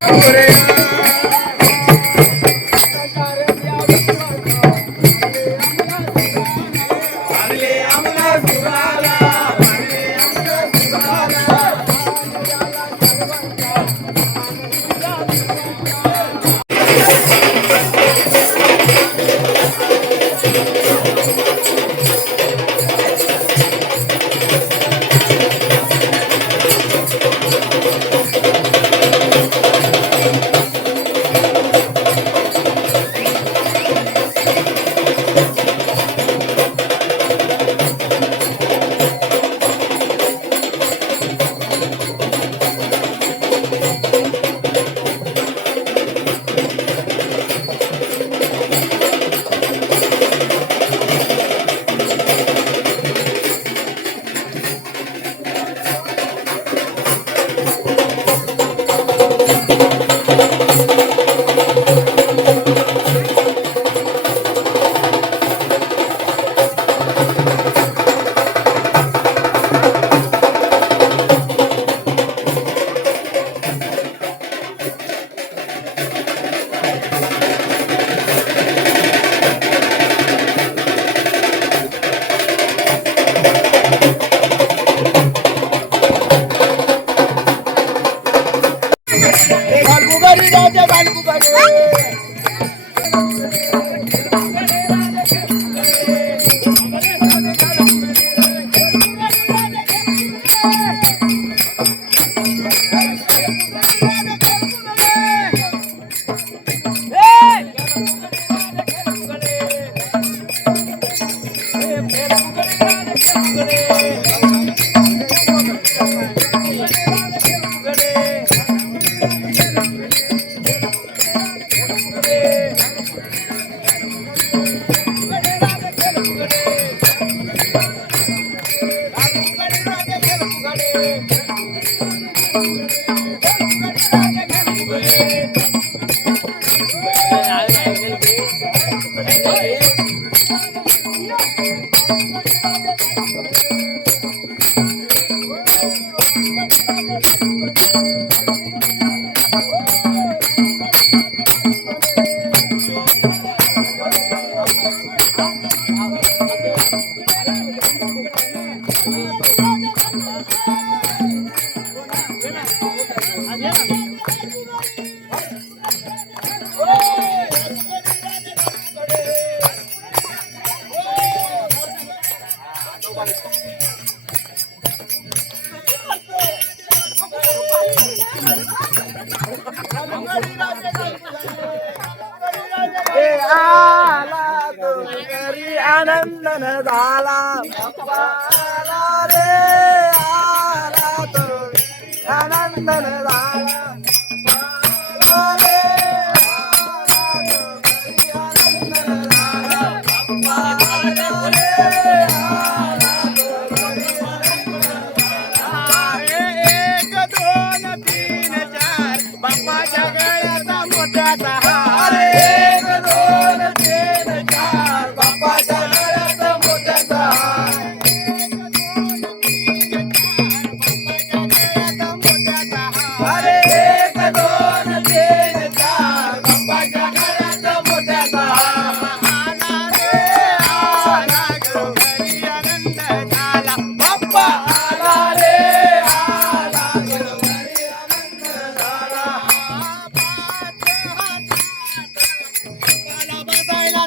Porém,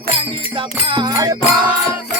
Tangi the Hey, boss.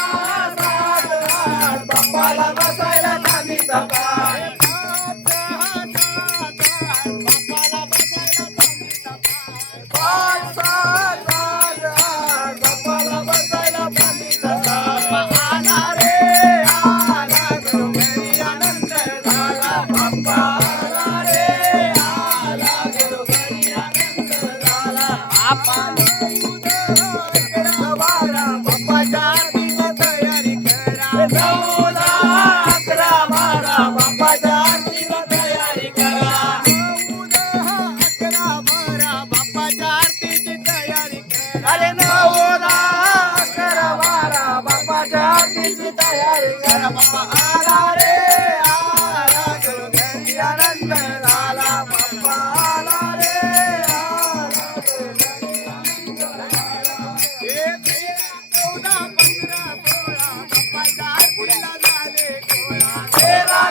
దించు తయారీ ఆడారే ఆరాజులు గంజనంద లాలా పప్ప ఆడారే.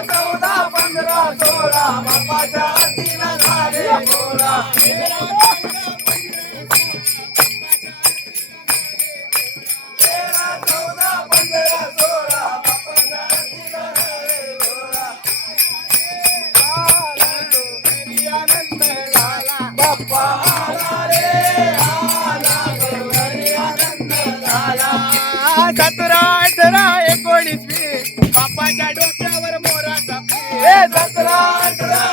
చౌదా పంద్రా సోళా పప్ప జాతి నగారే సోళా जातुरा अठरा एकोणीस बापाच्या डोक्यावर मोराचा जातुरा अठरा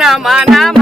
Manama, Manama.